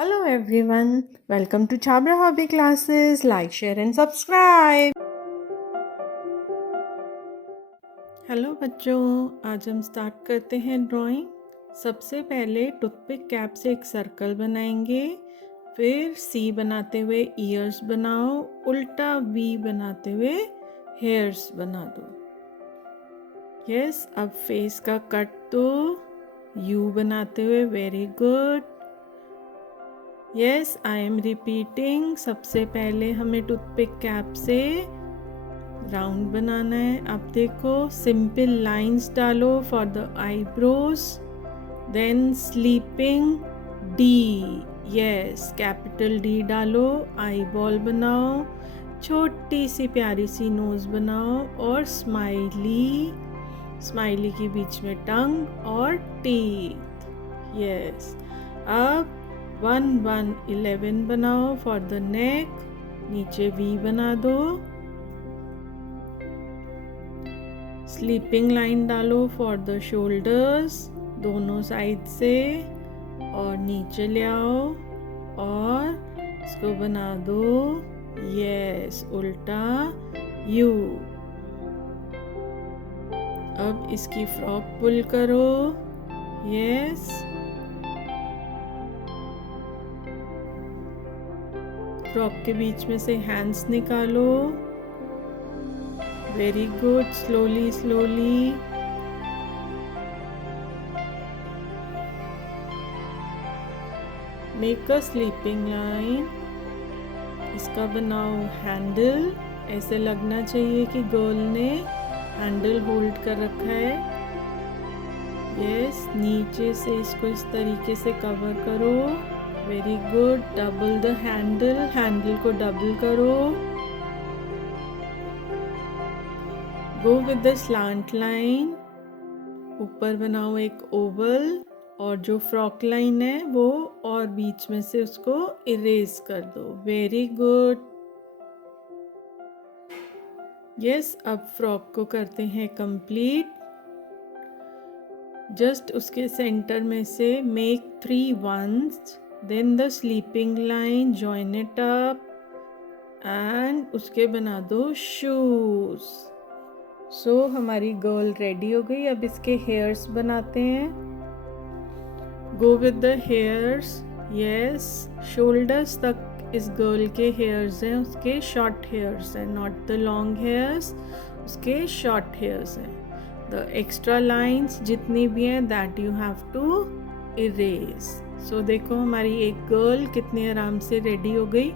Hello everyone, welcome to Chabra Hobby Classes. Like, share and subscribe. Hello बच्चों, आज हम start करते हैं ड्राइंग। सबसे पहले टूथपिक कैप से एक सर्कल बनाएंगे, फिर सी बनाते हुए ईयर्स बनाओ, उल्टा वी बनाते हुए हेयर्स बना दो। यस, अब फेस का कट दो, यू बनाते हुए, very good. Yes, I am repeating. सबसे पहले हमें टूथपिक कैप से राउंड बनाना है। अब देखो, सिंपल लाइंस डालो for the eyebrows, then sleeping D. Yes, capital D डालो, आई बॉल बनाओ, छोटी सी प्यारी सी नोज बनाओ और स्माइली के बीच में टंग और टीथ। यस, अब 1 1 11 बनाओ फॉर द नेक, नीचे वी बना दो, स्लीपिंग लाइन डालो फॉर द शोल्डर्स दोनों साइड से और नीचे ले आओ और इसको बना दो यस उल्टा यू। अब इसकी फ्रॉक पुल करो, यस। फ्रॉक के बीच में से हैंड्स निकालो, very good, slowly slowly. Make a sleeping line, इसका बनाओ हैंडल। ऐसे लगना चाहिए कि गर्ल ने हैंडल होल्ड कर रखा है। यस, नीचे से इसको इस तरीके से कवर करो, very good. Double the handle को डबल करो। गो विद द स्लांट लाइन, ऊपर बनाओ एक ओवल और जो फ्रॉक लाइन है वो और बीच में से उसको इरेज कर दो, वेरी गुड। यस, अब फ्रॉक को करते हैं कंप्लीट। जस्ट उसके सेंटर में से make 3 ones, then the sleeping line, join it up and उसके बना दो शूज। सो हमारी गर्ल रेडी हो गई। अब इसके हेयर्स बनाते हैं। Go with the hairs, yes, shoulders तक इस गर्ल के हेयर्स हैं, उसके शॉर्ट हेयर्स हैं, नॉट द लॉन्ग हेयर्स, उसके शॉर्ट हेयर्स हैं। द एक्स्ट्रा लाइंस जितनी भी हैं that you have to erase. So देखो, हमारी एक गर्ल कितनी आराम से रेडी हो गई।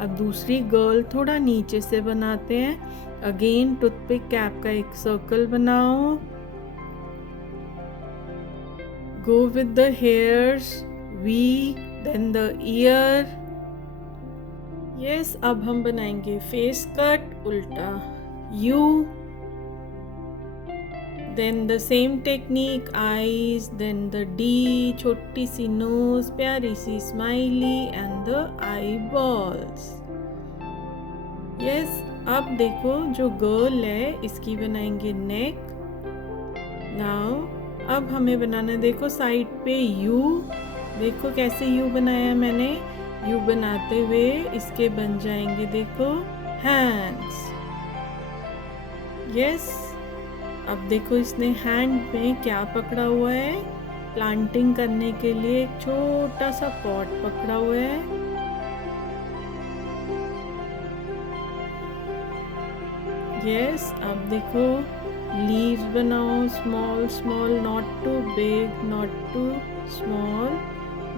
अब दूसरी गर्ल थोड़ा नीचे से बनाते हैं। अगेन टूथपिक कैप का एक सर्कल बनाओ, go with the hairs, V, then the ear. Yes, अब हम बनाएंगे फेस कट, उल्टा U, then the same technique, eyes, then the D, छोटी सी nose, प्यारी सी smiley and the eyeballs. Yes, अब देखो जो गर्ल है इसकी बनाएंगे नेक। नाउ अब हमें बनाना, देखो साइड पे यू, देखो कैसे यू बनाया मैंने। यू बनाते हुए इसके बन जाएंगे देखो हैंड्स। यस, अब देखो इसने हैंड में क्या पकड़ा हुआ है, प्लांटिंग करने के लिए एक छोटा सा पॉट पकड़ा हुआ है। यस, अब देखो लीव्स बनाओ, small small, not too big not too small,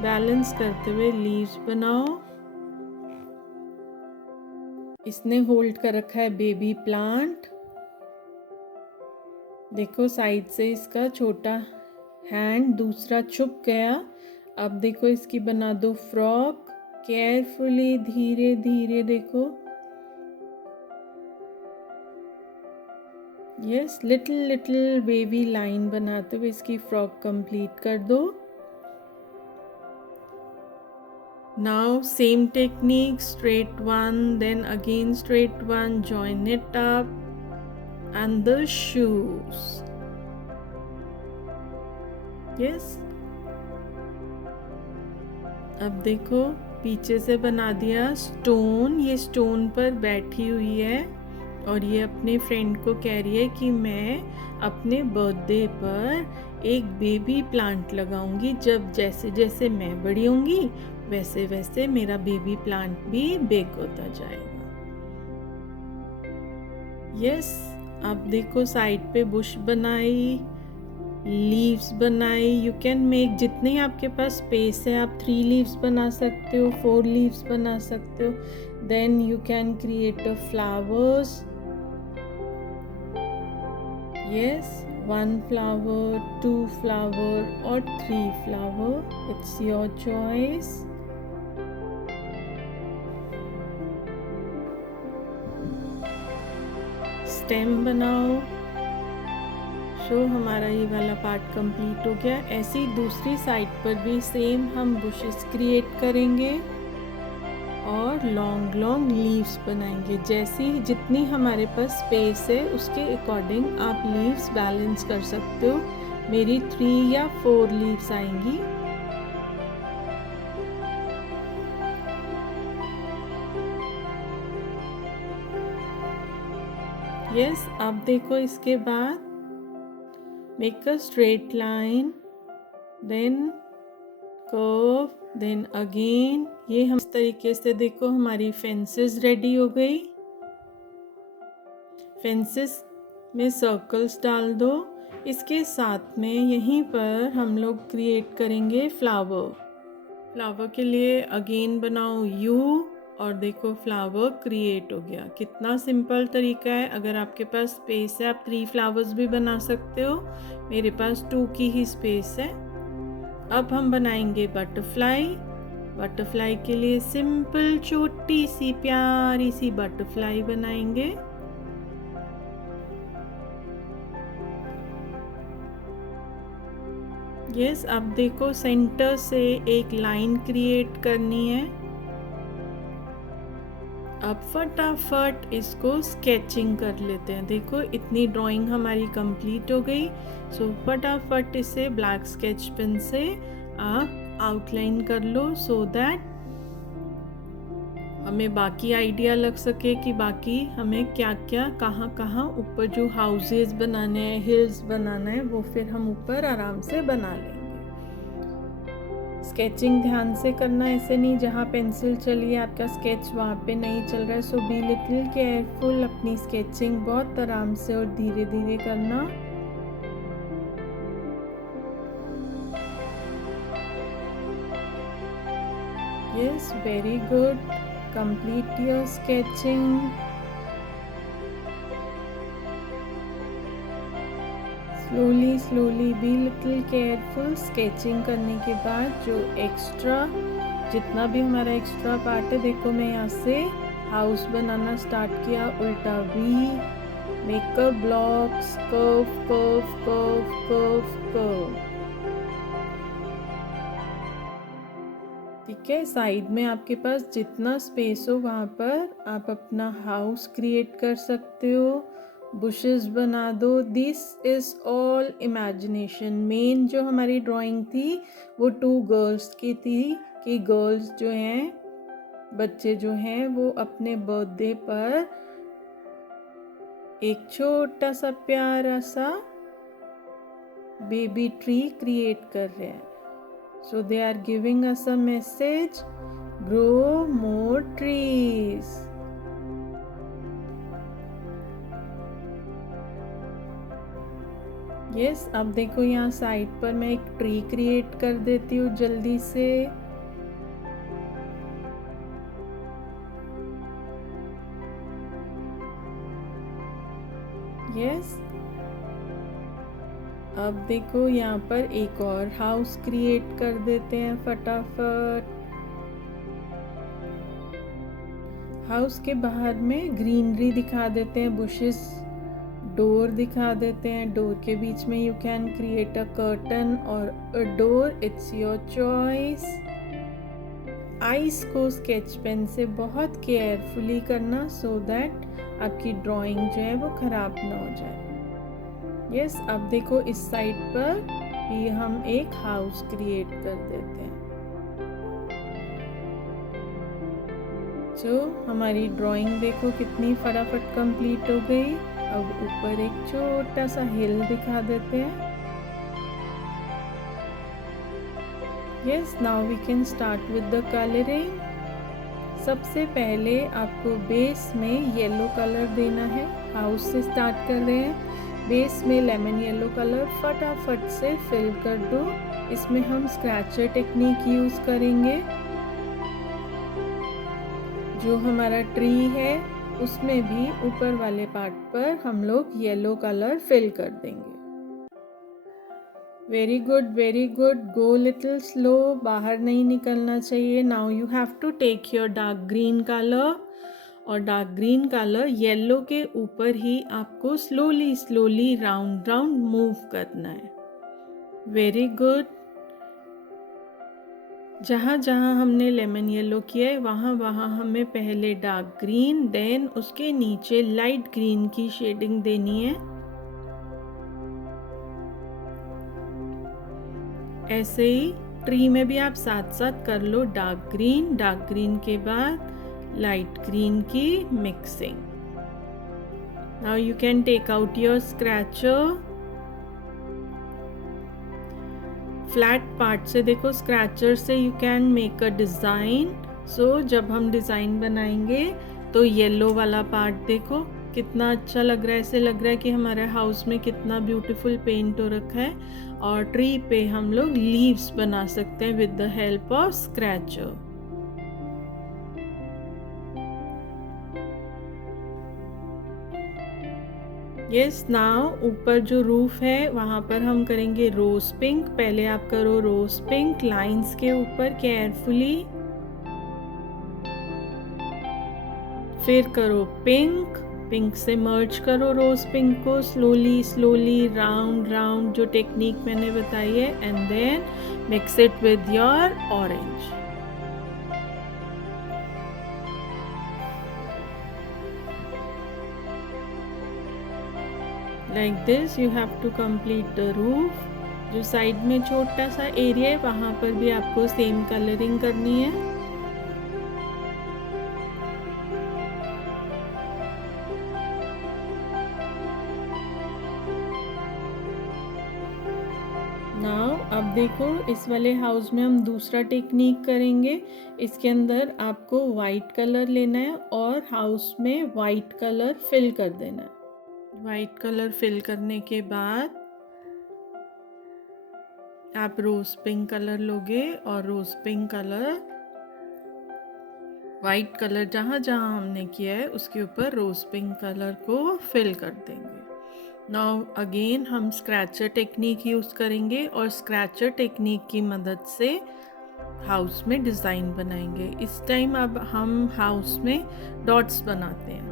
balance करते हुए लीव्स बनाओ। इसने होल्ड कर रखा है बेबी प्लांट। देखो साइड से इसका छोटा हैंड दूसरा छुप गया। अब देखो इसकी बना दो फ्रॉक, केयरफुली, धीरे धीरे देखो। Yes, little little baby line बनाते हुए इसकी फ्रॉक कंप्लीट कर दो। Now same technique, straight one, then again straight one, join it up and the shoes. Yes, अब देखो पीछे से बना दिया स्टोन, ये स्टोन पर बैठी हुई है और ये अपने फ्रेंड को कह रही है कि मैं अपने बर्थडे पर एक बेबी प्लांट लगाऊंगी, जब जैसे जैसे मैं बड़ी होंगी वैसे वैसे मेरा बेबी प्लांट भी बिग होता जाएगा। यस, अब देखो साइड पे बुश बनाई, लीव्स बनाई। यू कैन मेक, जितने आपके पास स्पेस है आप 3 लीव्स बना सकते हो, 4 लीव्स बना सकते हो। Then you can create a flowers. Yes, 1 flower, 2 flower or 3 flower, it's your choice. Stem बनाओ। सो हमारा ये वाला पार्ट कंप्लीट हो गया। ऐसी दूसरी साइड पर भी सेम हम बुशेस क्रिएट करेंगे और लॉन्ग लॉन्ग लीव्स बनाएंगे। जैसी जितनी हमारे पास स्पेस है उसके अकॉर्डिंग आप लीव्स बैलेंस कर सकते हो। मेरी 3 या 4 लीव्स आएंगी। यस, अब देखो इसके बाद make a straight line, then curve, then again. ये हम इस तरीके से देखो हमारी फेंसेस रेडी हो गई। फेंसेस में सर्कल्स डाल दो। इसके साथ में यहीं पर हम लोग क्रिएट करेंगे फ्लावर। फ्लावर के लिए अगेन बनाओ यू और देखो फ्लावर क्रिएट हो गया। कितना सिंपल तरीका है। अगर आपके पास स्पेस है आप 3 फ्लावर्स भी बना सकते हो। मेरे पास 2 की ही स्पेस है। अब हम बनाएंगे बटरफ्लाई। बटरफ्लाई के लिए सिंपल छोटी सी प्यारी सी बटरफ्लाई बनाएंगे। यस, अब देखो सेंटर से एक लाइन क्रिएट करनी है। अब फटाफट इसको स्केचिंग कर लेते हैं। देखो इतनी ड्राइंग हमारी कंप्लीट हो गई। सो फटाफट इसे ब्लैक स्केच पेन से आप आउटलाइन कर लो, सो दैट हमें बाकी आइडिया लग सके कि बाकी हमें क्या क्या कहाँ कहाँ ऊपर जो हाउसेस बनाने हैं, हिल्स बनाना है, वो फिर हम ऊपर आराम से बना लेंगे। स्केचिंग ध्यान से करना, ऐसे नहीं जहाँ पेंसिल चली है आपका स्केच वहाँ पे नहीं चल रहा है। सो बी लिटिल केयरफुल, अपनी स्केचिंग बहुत आराम से और धीरे धीरे करना। Yes, very good, complete your sketching. Slowly slowly, B little careful. Sketching करने के बाद जो एक्स्ट्रा, जितना भी हमारा एक्स्ट्रा पार्ट है, देखो मैं यहाँ से हाउस बनाना स्टार्ट किया, उल्टा V, make up blocks, curve curve curve curve curve. ठीक है, साइड में आपके पास जितना स्पेस हो वहाँ पर आप अपना हाउस क्रिएट कर सकते हो, बुशेस बना दो। This is all imagination. Main जो हमारी ड्राइंग थी वो 2 गर्ल्स की थी कि गर्ल्स जो हैं, बच्चे जो हैं, वो अपने बर्थडे पर एक छोटा सा प्यारा सा बेबी ट्री क्रिएट कर रहे हैं। So they are giving us a message, grow more trees. Yes, अब देखो यहाँ साइड पर मैं एक ट्री क्रिएट कर देती हूँ जल्दी से। Yes, अब देखो यहाँ पर एक और हाउस क्रिएट कर देते हैं फटाफट। हाउस के बाहर में ग्रीनरी दिखा देते हैं, बुशेस, डोर दिखा देते हैं। डोर के बीच में you can create a curtain और a door, it's your choice. Eyes को स्केच पेन से बहुत केयरफुली करना, सो दैट आपकी ड्राइंग जो है वो ख़राब ना हो जाए। यस, अब देखो इस साइड पर भी हम एक हाउस क्रिएट कर देते हैं। बच्चों, हमारी ड्राइंग देखो कितनी फटाफट कंप्लीट हो गई। अब ऊपर एक छोटा सा हिल दिखा देते हैं। Yes, now we can start with the colouring. सबसे पहले आपको बेस में येलो कलर देना है। हाउस से स्टार्ट कर रहे हैं। बेस में लेमन येलो कलर फटाफट से फिल कर दो। इसमें हम स्क्रैचर टेक्निक यूज़ करेंगे। जो हमारा ट्री है उसमें भी ऊपर वाले पार्ट पर हम लोग येलो कलर फिल कर देंगे। Very good, very good. Go little slow, बाहर नहीं निकलना चाहिए। Now you have to take your dark green colour, और डार्क ग्रीन कलर येलो के ऊपर ही आपको slowly slowly round round move करना है। Very good. जहाँ जहाँ हमने लेमन येलो किया है वहाँ वहाँ हमें पहले डार्क ग्रीन, देन उसके नीचे लाइट ग्रीन की शेडिंग देनी है। ऐसे ही ट्री में भी आप साथ साथ कर लो डार्क ग्रीन के बाद लाइट ग्रीन की mixing. Now you can take out your scratcher. Flat part से देखो, स्क्रैचर से you can make a design. So जब हम डिज़ाइन बनाएंगे तो येलो वाला पार्ट देखो कितना अच्छा लग रहा है। ऐसे लग रहा है कि हमारे हाउस में कितना ब्यूटीफुल पेंट हो रखा है। और ट्री पे हम लोग लीव्स बना सकते हैं with the help of scratcher. Yes, now ऊपर जो रूफ है वहाँ पर हम करेंगे रोज पिंक। पहले आप करो रोज पिंक लाइंस के ऊपर केयरफुली, फिर करो पिंक। पिंक से मर्ज करो रोज पिंक को स्लोली स्लोली राउंड राउंड, जो टेक्निक मैंने बताई है, and then mix it with your orange. Like this you have to complete the roof. जो साइड में छोटा सा एरिया है वहाँ पर भी आपको सेम कलरिंग करनी है। नाउ अब देखो, इस वाले हाउस में हम दूसरा टेक्निक करेंगे। इसके अंदर आपको वाइट कलर लेना है और हाउस में वाइट कलर फिल कर देना है। वाइट कलर फिल करने के बाद आप रोज पिंक कलर लोगे और rose pink colour white colour जहाँ जहाँ हमने किया है उसके ऊपर रोज पिंक कलर को फिल कर देंगे। नाउ अगेन हम स्क्रैचर टेक्निक यूज़ करेंगे और स्क्रैचर टेक्निक की मदद से हाउस में डिज़ाइन बनाएंगे। इस टाइम अब हम हाउस में डॉट्स बनाते हैं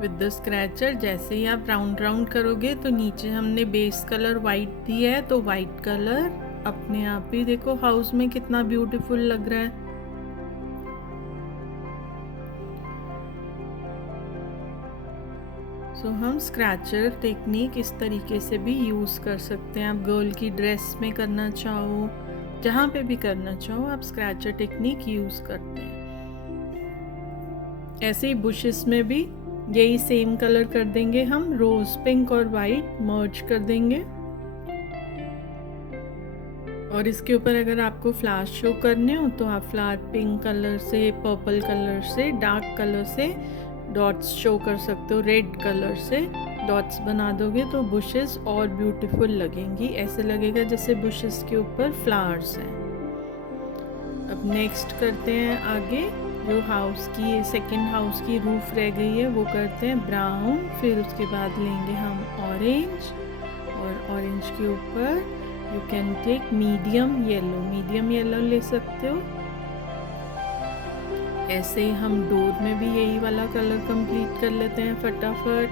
विद द स्क्रैचर। जैसे ही आप राउंड राउंड करोगे तो नीचे हमने बेस कलर वाइट दिया है, तो वाइट कलर अपने आप ही देखो हाउस में कितना ब्यूटीफुल लग रहा है। सो हम स्क्रैचर टेक्निक इस तरीके से भी यूज़ कर सकते हैं। आप गर्ल की ड्रेस में करना चाहो, जहाँ पे भी करना चाहो, आप स्क्रैचर टेक्निक यूज़ करते हैं। ऐसे ही बुशेस में भी यही सेम कलर कर देंगे हम, रोज पिंक और वाइट मर्ज कर देंगे। और इसके ऊपर अगर आपको फ्लावर्स शो करने हो तो आप फ्लावर पिंक कलर से, पर्पल कलर से, डार्क कलर से डॉट्स शो कर सकते हो। रेड कलर से डॉट्स बना दोगे तो बुशेस और ब्यूटीफुल लगेंगी। ऐसे लगेगा जैसे बुशेस के ऊपर फ्लावर्स हैं। अब नेक्स्ट करते हैं आगे, जो हाउस की सेकंड हाउस की रूफ रह गई है वो करते हैं ब्राउन। फिर उसके बाद लेंगे हम ऑरेंज, और ऑरेंज के ऊपर you can take medium yellow ले सकते हो। ऐसे ही हम डोर में भी यही वाला कलर कंप्लीट कर लेते हैं फटाफट।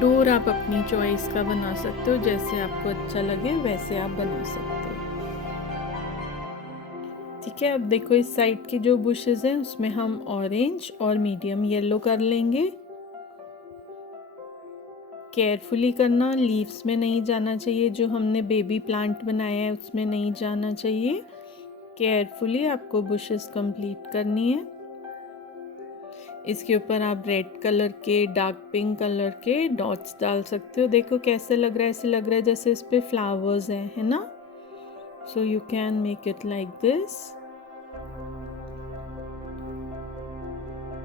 डोर आप अपनी चॉइस का बना सकते हो, जैसे आपको अच्छा लगे वैसे आप बना सकते हो। ठीक है, अब देखो इस साइड के जो बुशेस हैं उसमें हम ऑरेंज और मीडियम येलो कर लेंगे। केयरफुली करना, लीव्स में नहीं जाना चाहिए, जो हमने बेबी प्लांट बनाया है उसमें नहीं जाना चाहिए। केयरफुली आपको बुशेस कंप्लीट करनी है। इसके ऊपर आप रेड कलर के, डार्क पिंक कलर के डॉट्स डाल सकते हो। देखो कैसे लग रहा है, ऐसे लग रहा है जैसे इस पे फ्लावर्स हैं, है ना। So you can make it like this.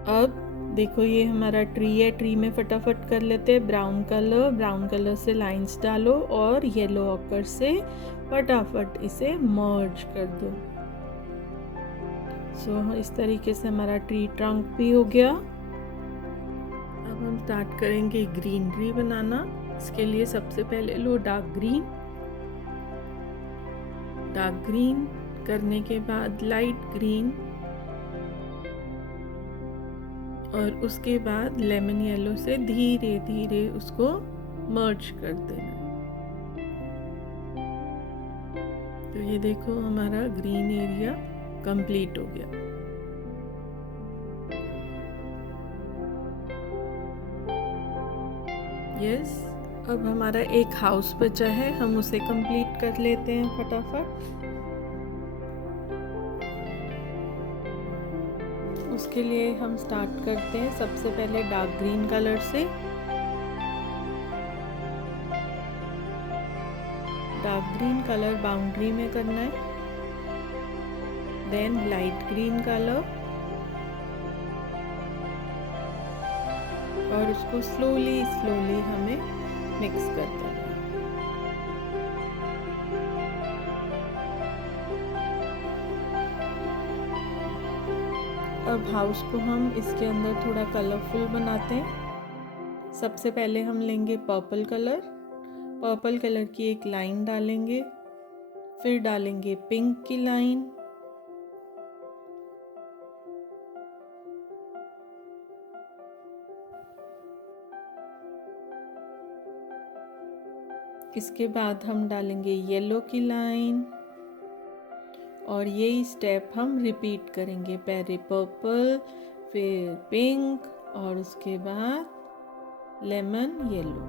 अब देखो ये हमारा ट्री है, ट्री में फटाफट कर लेते हैं ब्राउन कलर से लाइंस डालो और येलो ऑकर से फटाफट इसे मर्ज कर दो। सो इस तरीके से हमारा ट्री ट्रंक भी हो गया। अब हम स्टार्ट करेंगे ग्रीनरी बनाना। इसके लिए सबसे पहले लो डार्क ग्रीन करने के बाद लाइट ग्रीन और उसके बाद लेमन येलो से धीरे धीरे उसको मर्ज कर देना। तो ये देखो हमारा ग्रीन एरिया कंप्लीट हो गया। यस, अब हमारा एक हाउस बचा है, हम उसे कंप्लीट कर लेते हैं फटाफट। उसके लिए हम स्टार्ट करते हैं सबसे पहले डार्क ग्रीन कलर से। डार्क ग्रीन कलर बाउंड्री में करना है, देन लाइट ग्रीन कलर और उसको स्लोली हमें मिक्स कर देना है। अब हाउस को हम इसके अंदर थोड़ा कलरफुल बनाते हैं। सबसे पहले हम लेंगे पर्पल कलर की एक लाइन डालेंगे, फिर डालेंगे पिंक की लाइन, इसके बाद हम डालेंगे येलो की लाइन और यही स्टेप हम रिपीट करेंगे। पहले पर्पल, फिर पिंक और उसके बाद लेमन येलो।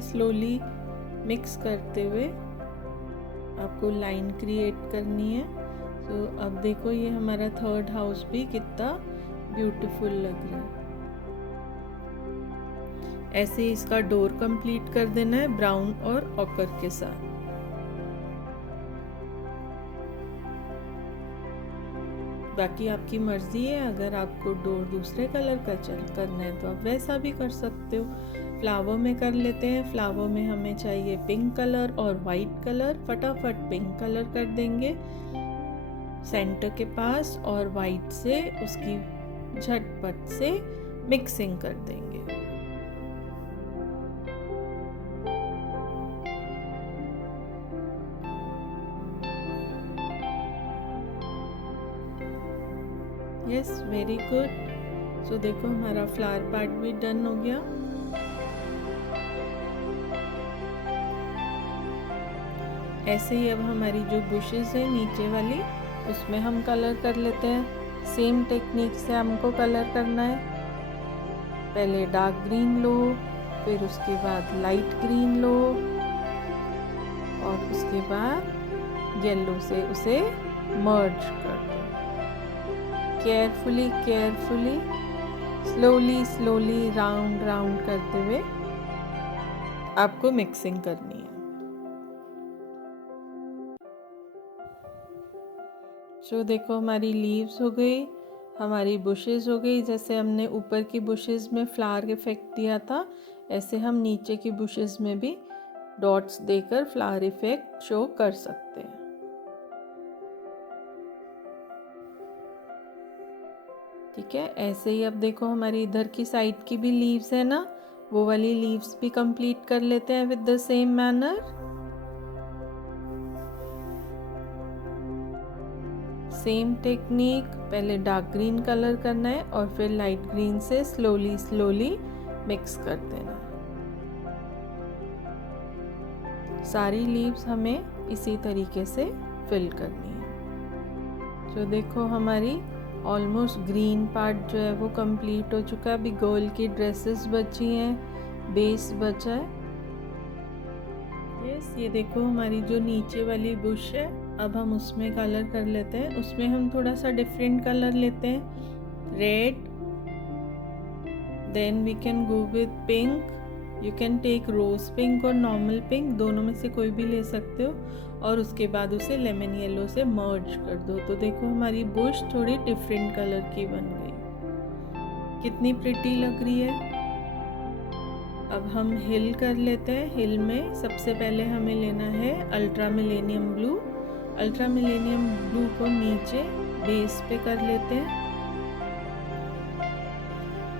स्लोली मिक्स करते हुए आपको लाइन क्रिएट करनी है। तो अब देखो ये हमारा थर्ड हाउस भी कितना ब्यूटीफुल लग रहा है। ऐसे ही इसका डोर कंप्लीट कर देना है ब्राउन और ऑकर के साथ। बाकी आपकी मर्जी है, अगर आपको डोर दूसरे कलर का करना है तो आप वैसा भी कर सकते हो। फ्लावर में कर लेते हैं। फ्लावर में हमें चाहिए पिंक कलर और वाइट कलर। फटाफट पिंक कलर कर देंगे सेंटर के पास और वाइट से उसकी झटपट से मिक्सिंग कर देंगे। Yes, very good. सो देखो हमारा फ्लावर पार्ट भी डन हो गया। ऐसे ही अब हमारी जो बुशेस है नीचे वाली, उसमें हम कलर कर लेते हैं। सेम टेक्निक से हमको कलर करना है। पहले डार्क ग्रीन लो, फिर उसके बाद लाइट ग्रीन लो और उसके बाद येलो से उसे मर्ज कर दो। केयरफुली स्लोली राउंड करते हुए आपको मिक्सिंग करनी है। सो देखो हमारी लीव्स हो गई, हमारी बुशेस हो गई। जैसे हमने ऊपर की बुशेस में फ्लावर इफेक्ट दिया था, ऐसे हम नीचे की बुशेस में भी डॉट्स देकर फ्लावर इफेक्ट शो कर सकते हैं। ठीक है, ऐसे ही अब देखो हमारी इधर की साइड की भी लीव्स है ना, वो वाली लीव्स भी कंप्लीट कर लेते हैं with the same manner. Same technique, पहले डार्क ग्रीन कलर करना है और फिर लाइट ग्रीन से स्लोली मिक्स कर देना है। सारी लीव्स हमें इसी तरीके से फिल करनी है। तो देखो हमारी ऑलमोस्ट ग्रीन पार्ट जो है वो कंप्लीट हो चुका है। अभी गर्ल की ड्रेसेस बची हैं, बेस बचा है। यस, ये देखो हमारी जो नीचे वाली बुश है, अब हम उसमें कलर कर लेते हैं। उसमें हम थोड़ा सा डिफरेंट कलर लेते हैं, red, then we can go with pink. You can take rose pink और नॉर्मल पिंक, दोनों में से कोई भी ले सकते हो। और उसके बाद उसे लेमन येलो से मर्ज कर दो। तो देखो हमारी बुश थोड़ी डिफरेंट कलर की बन गई, कितनी प्रिटी लग रही है। अब हम हिल कर लेते हैं। हिल में सबसे पहले हमें लेना है ultra millennium blue. Ultra millennium blue को नीचे बेस पे कर लेते हैं।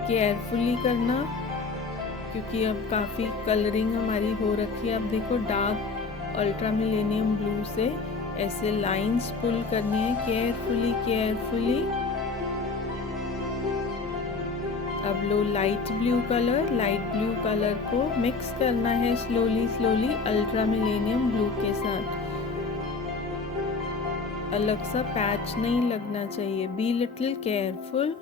केयरफुली करना, क्योंकि अब काफ़ी कलरिंग हमारी हो रखी है। अब देखो डार्क अल्ट्रा मिलेनियम ब्लू से ऐसे लाइंस पुल करनी है, केयरफुली केयरफुली। अब लो लाइट ब्लू कलर को मिक्स करना है slowly slowly ultra millennium blue के साथ। अलग सा पैच नहीं लगना चाहिए, be little careful.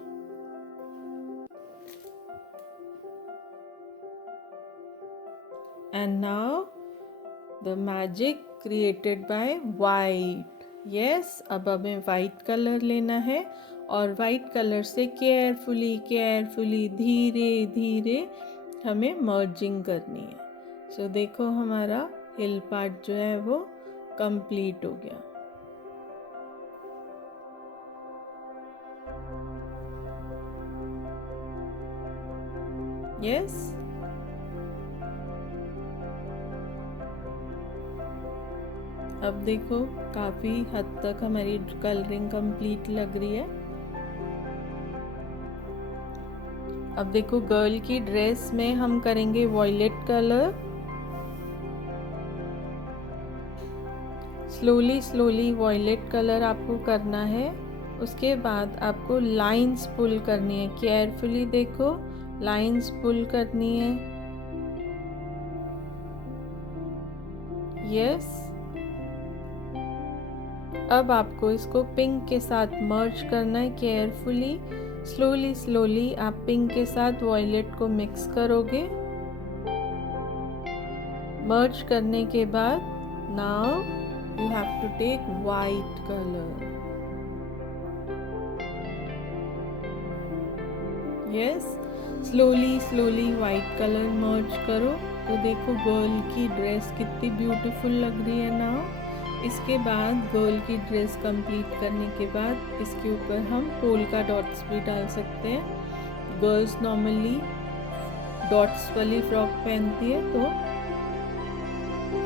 And now the magic created by white. Yes, अब हमें white कलर लेना है और white कलर से केयरफुली धीरे धीरे हमें मर्जिंग करनी है। सो देखो हमारा हिल पार्ट जो है वो कंप्लीट हो गया। यस, अब देखो काफ़ी हद तक हमारी कलरिंग कंप्लीट लग रही है। अब देखो गर्ल की ड्रेस में हम करेंगे violet colour. Slowly slowly violet colour आपको करना है। उसके बाद आपको लाइंस पुल करनी है, केयरफुली देखो लाइंस पुल करनी है। यस, अब आपको इसको पिंक के साथ मर्ज करना है, केयरफुली स्लोली स्लोली आप पिंक के साथ वॉयलेट को मिक्स करोगे। मर्ज करने के बाद now you have to take white colour. Yes, slowly slowly white colour merge करो। तो देखो गर्ल की ड्रेस कितनी ब्यूटीफुल लग रही है नाउ। इसके बाद गर्ल की ड्रेस कंप्लीट करने के बाद इसके ऊपर हम पोल्का डॉट्स भी डाल सकते हैं। गर्ल्स नॉर्मली डॉट्स वाली फ्रॉक पहनती है, तो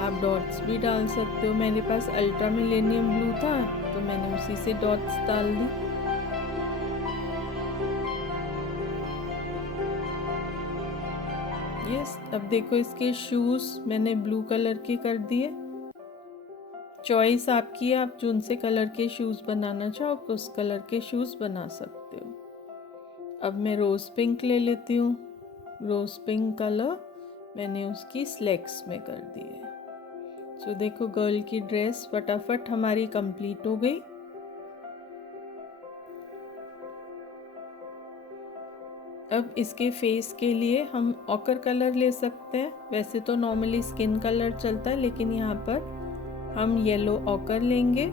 आप डॉट्स भी डाल सकते हो। मेरे पास अल्ट्रा मिलेनियम ब्लू था तो मैंने उसी से डॉट्स डाल दी। यस, अब देखो इसके शूज़ मैंने ब्लू कलर के कर दिए। चॉइस आपकी है, आप जो से कलर के शूज़ बनाना चाहो आप उस कलर के शूज़ बना सकते हो। अब मैं रोज़ पिंक ले लेती हूँ। रोज़ पिंक कलर मैंने उसकी स्लेक्स में कर दी है। सो देखो गर्ल की ड्रेस फटाफट हमारी कंप्लीट हो गई। अब इसके फेस के लिए हम ऑकर कलर ले सकते हैं। वैसे तो नॉर्मली स्किन कलर चलता है, लेकिन यहाँ पर हम येलो ऑकर लेंगे।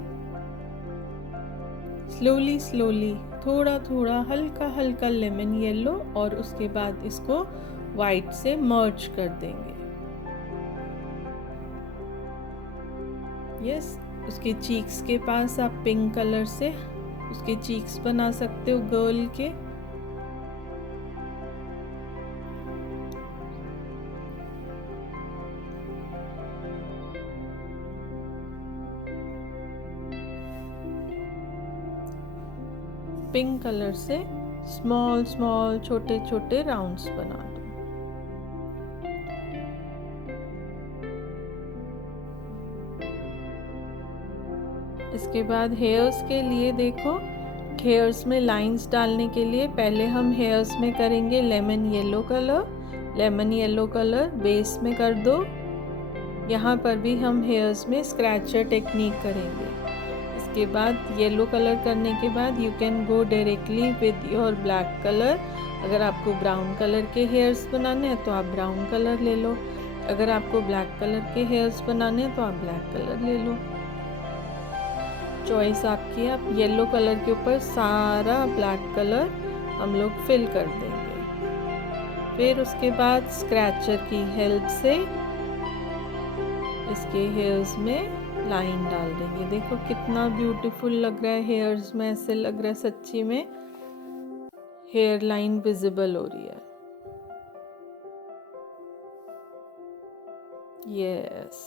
स्लोली स्लोली थोड़ा थोड़ा हल्का हल्का लेमन येलो, और उसके बाद इसको वाइट से मर्ज कर देंगे। यस, उसके चीक्स के पास आप पिंक कलर से उसके चीक्स बना सकते हो गर्ल के। पिंक कलर से स्मॉल स्मॉल छोटे छोटे राउंड्स बना दो। इसके बाद हेयर्स के लिए देखो, हेयर्स में लाइंस डालने के लिए पहले हम हेयर्स में करेंगे lemon yellow colour. Lemon yellow colour base में कर दो। यहाँ पर भी हम हेयर्स में स्क्रैचर टेक्निक करेंगे। उसके बाद येलो कलर करने के बाद you can go directly with your black colour. अगर आपको ब्राउन कलर के हेयर्स बनाने हैं तो आप ब्राउन कलर ले लो, अगर आपको ब्लैक कलर के हेयर्स बनाने हैं तो आप ब्लैक कलर ले लो। चॉइस आपकी है। आप येलो कलर के ऊपर सारा ब्लैक कलर हम लोग फिल कर देंगे। फिर उसके बाद स्क्रैचर की हेल्प से इसके हेयर्स में लाइन डाल देंगे। देखो कितना ब्यूटीफुल लग रहा है हेयर्स में, ऐसे लग रहा है सच्ची में हेयर लाइन विजिबल हो रही है। यस,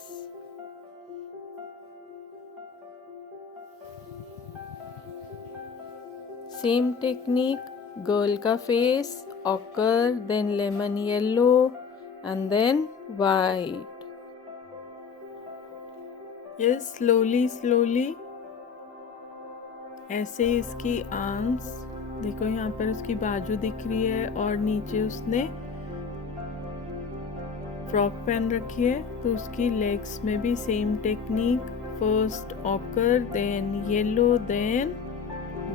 सेम टेक्निक, गर्ल का face, ochre, then lemon yellow and then white. Yes, slowly slowly ऐसे इसकी आर्म्स देखो, यहाँ पर उसकी बाजू दिख रही है और नीचे उसने फ्रॉक पहन रखी है, तो उसकी लेग्स में भी same technique, first ochre, then yellow, then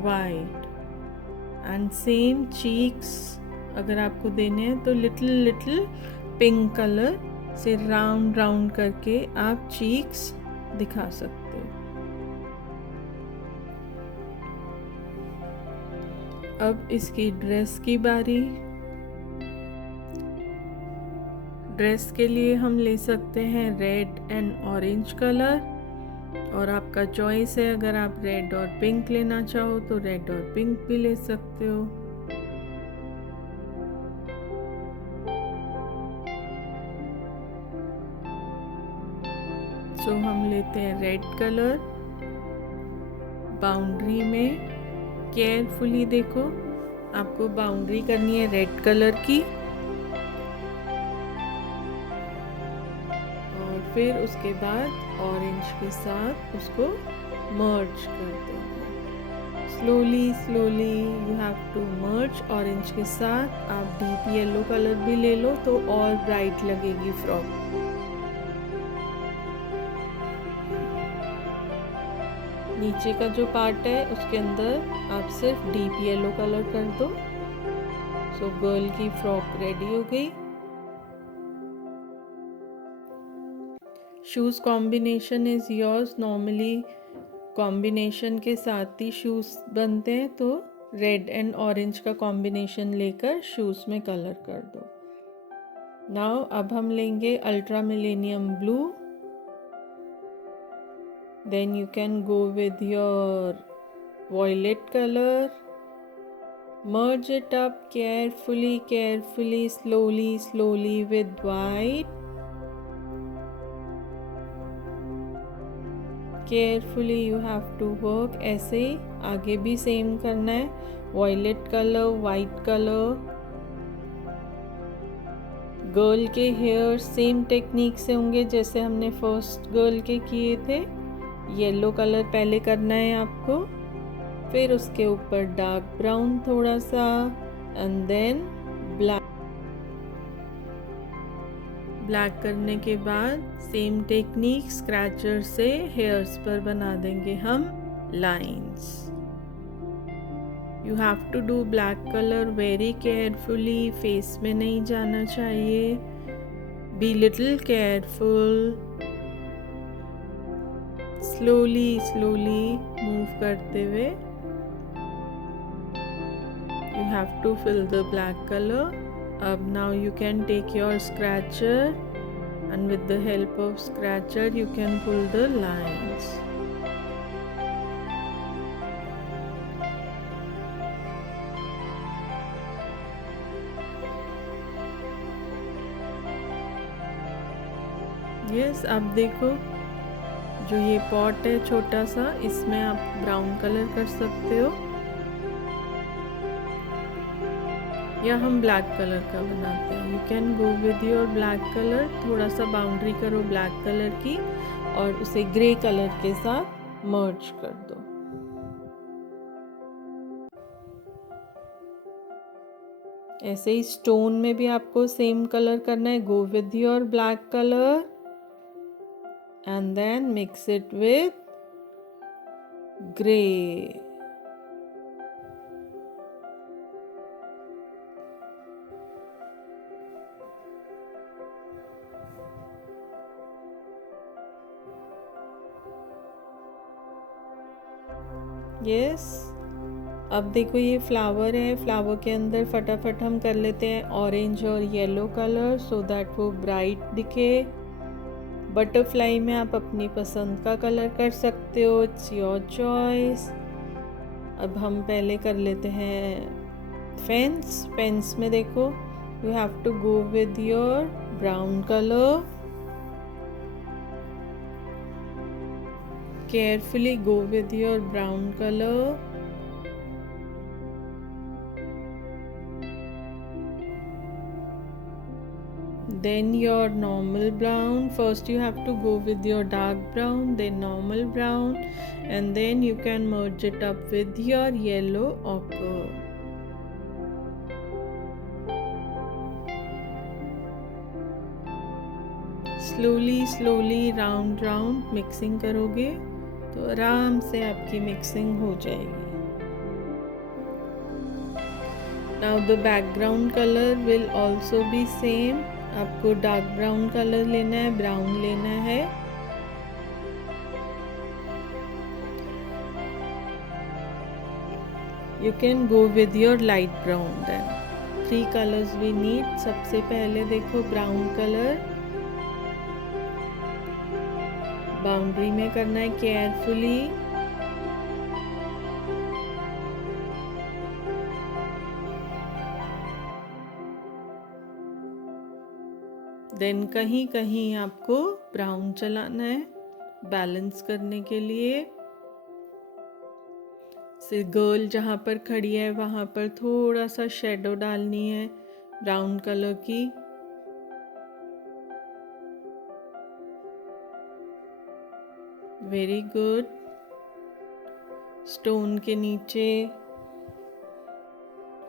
white and same cheeks. अगर आपको देने हैं तो लिटिल लिटिल पिंक कलर से राउंड राउंड करके आप चीक्स दिखा सकते हो। अब इसकी ड्रेस की बारी। ड्रेस के लिए हम ले सकते हैं रेड एंड ऑरेंज कलर, और आपका चॉइस है, अगर आप रेड और पिंक लेना चाहो तो रेड और पिंक भी ले सकते हो। सो हम लेते हैं रेड कलर। बाउंड्री में केयरफुली देखो, आपको बाउंड्री करनी है रेड कलर की, और फिर उसके बाद ऑरेंज के साथ उसको मर्ज कर देंगे। Slowly slowly you have to merge. Orange के साथ आप डीप येलो कलर भी ले लो तो और ब्राइट लगेगी फ्रॉक। नीचे का जो पार्ट है उसके अंदर आप सिर्फ डीप येलो कलर कर दो। सो गर्ल की फ्रॉक रेडी हो गई। Shoes combination is yours. Normally combination के साथ ही शूज़ बनते हैं, तो रेड एंड ऑरेंज का कॉम्बिनेशन लेकर शूज़ में कलर कर दो। नाउ अब हम लेंगे ultra millennium blue. Then you can go with your violet color. Merge it up carefully, carefully, slowly, slowly with white. Carefully you have to work. ऐसे ही आगे भी सेम करना है। violet color, white color. Girl के here same technique से होंगे जैसे हमने फर्स्ट गर्ल के किए थे। येलो कलर पहले करना है आपको, फिर उसके ऊपर डार्क ब्राउन थोड़ा सा एंड देन ब्लैक। ब्लैक करने के बाद सेम टेक्निक स्क्रैचर से हेयर्स पर बना देंगे हम lines. You have to do black colour very carefully, face में नहीं जाना चाहिए। Be little careful. Slowly slowly move करते हुए you have to fill the black colour. अब now you can take your scratcher and with the help of scratcher you can pull the lines. Yes, अब देखो जो ये pot है छोटा सा, इसमें आप ब्राउन कलर कर सकते हो या हम ब्लैक कलर का बनाते हैं। You can go with your black colour. थोड़ा सा बाउंड्री करो ब्लैक कलर की और उसे ग्रे कलर के साथ मर्ज कर दो। ऐसे ही स्टोन में भी आपको सेम कलर करना है। गो with your black colour and then mix it with gray, yes. अब देखो ये फ्लावर है, फ्लावर के अंदर फटाफट हम कर लेते हैं ऑरेंज और येलो कलर सो दैट वो ब्राइट दिखे। बटरफ्लाई में आप अपनी पसंद का कलर कर सकते हो, इट्स योर चॉइस। अब हम पहले कर लेते हैं फेंस। फेंस में देखो you have to go with your brown colour, carefully go with your brown color. Then your normal brown. First you have to go with your dark brown, then normal brown, and then you can merge it up with your yellow ochre. Slowly round mixing करोगे तो आराम से आपकी mixing हो जाएगी। Now the background colour will also be same. आपको dark brown colour लेना है, ब्राउन लेना है। You can go with your light brown. Then 3 colours we need. सबसे पहले देखो ब्राउन कलर बाउंड्री में करना है केयरफुली। देन कहीं कहीं आपको ब्राउन चलाना है बैलेंस करने के लिए। से गर्ल जहाँ पर खड़ी है वहाँ पर थोड़ा सा शेडो डालनी है ब्राउन कलर की। Very good. स्टोन के नीचे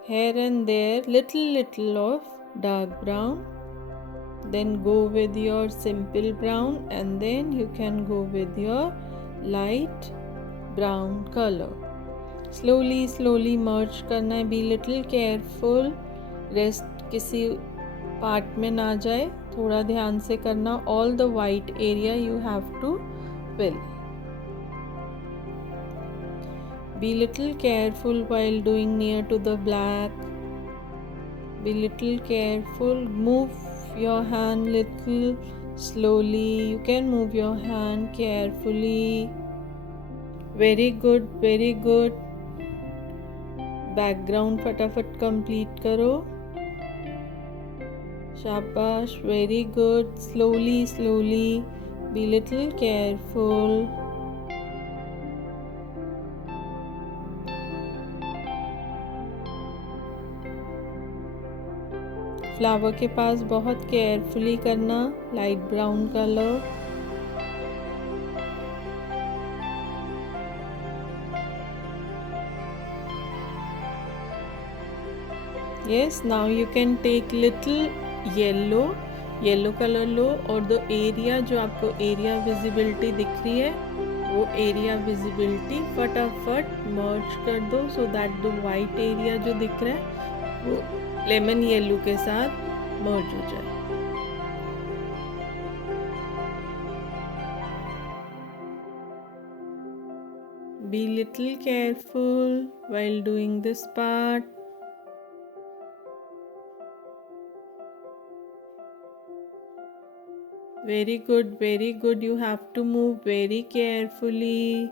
here and there little of dark brown, then go with your simple brown, and then you can go with your light brown color. slowly merge करना है। be little careful, rest किसी part में ना जाए, थोड़ा ध्यान से करना। all the white area you have to fill. Be little careful while doing near to the black. Be little careful. Move your hand little slowly. You can move your hand carefully. Very good, very good. Background फटाफट complete करो। शाबाश, very good. Slowly. Be little careful. Flower के पास बहुत carefully करना light brown colour. Yes, now you can take little yellow colour लो और the area जो आपको एरिया विजिबिलिटी दिख रही है वो एरिया विजिबिलिटी फटाफट मर्ज कर दो so that the white area जो दिख रहा है वो लेमन येलो के साथ मर्ज हो जाए। Be little careful while doing this part. Very good. You have to move very carefully.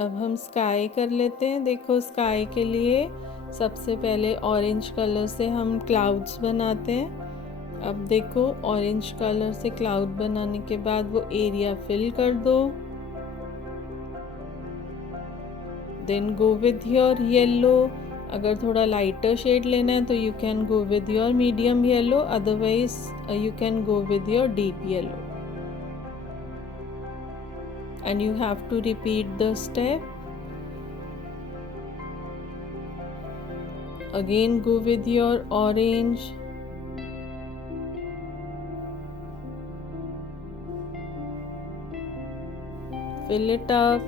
अब हम स्काई कर लेते हैं। देखो स्काई के लिए सबसे पहले ऑरेंज कलर से हम क्लाउड्स बनाते हैं। अब देखो ऑरेंज कलर से क्लाउड बनाने के बाद वो एरिया फिल कर दो। Then go with your yellow. अगर थोड़ा लाइटर शेड लेना है तो you can go with your medium yellow, otherwise you can go with your deep yellow. And you have to repeat the step. Again go with your orange. Fill it up.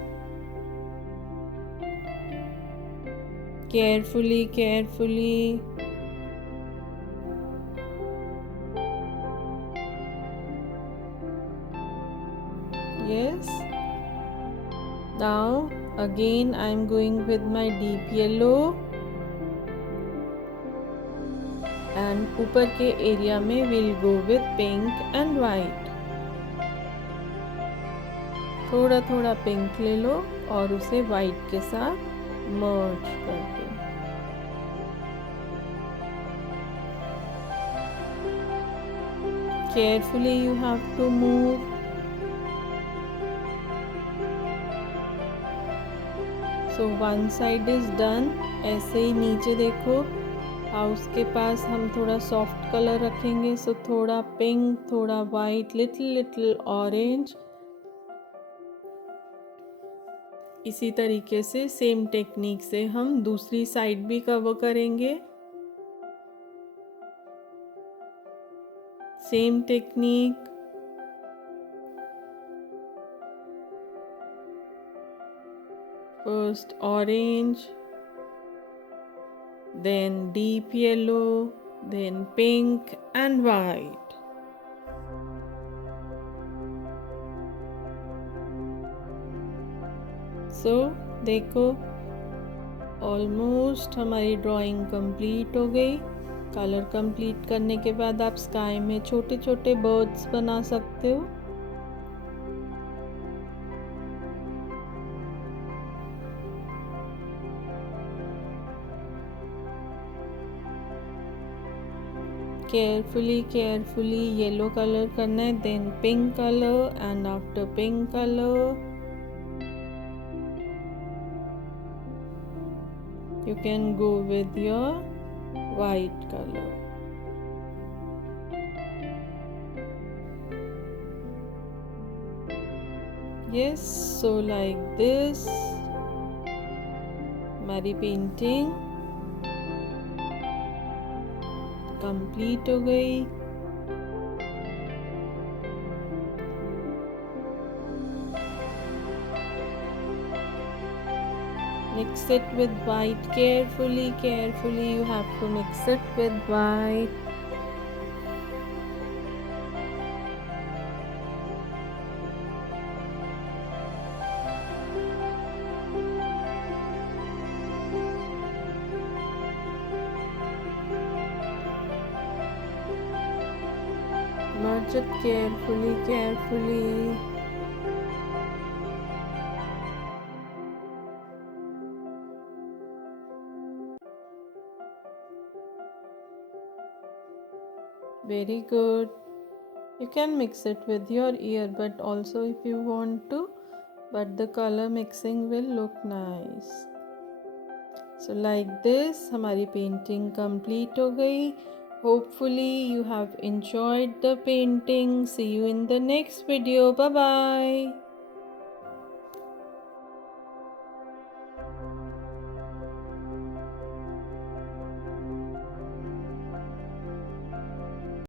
Carefully, carefully. Yes. Now again I am going with my deep yellow and ऊपर के area में we'll go with pink and white. थोड़ा थोड़ा pink ले लो और उसे white के साथ मर्ज कर दो. Carefully you have to move. So one side is done. ऐसे ही नीचे देखो हाउस के पास हम थोड़ा सॉफ्ट कलर रखेंगे. सो थोड़ा पिंक, थोड़ा वाइट, लिटिल लिटिल ऑरेंज. इसी तरीके से सेम टेक्निक से हम दूसरी साइड भी कवर करेंगे. Same technique. First orange, then deep yellow, then pink and white. So देखो ऑलमोस्ट हमारी ड्राइंग कंप्लीट हो गई. कलर कंप्लीट करने के बाद आप स्काई में छोटे छोटे बर्ड्स बना सकते हो. carefully येलो कलर करना है. Then pink colour and after pink colour you can go with your white color. Yes, so like this हमारी पेंटिंग कंप्लीट हो गई. Mix it with white carefully. You have to mix it with white. Merge it carefully. Very good. You can mix it with your earbud also if you want to, but the color mixing will look nice. So like this हमारी painting complete हो गई. Hopefully you have enjoyed the painting. See you in the next video. Bye bye.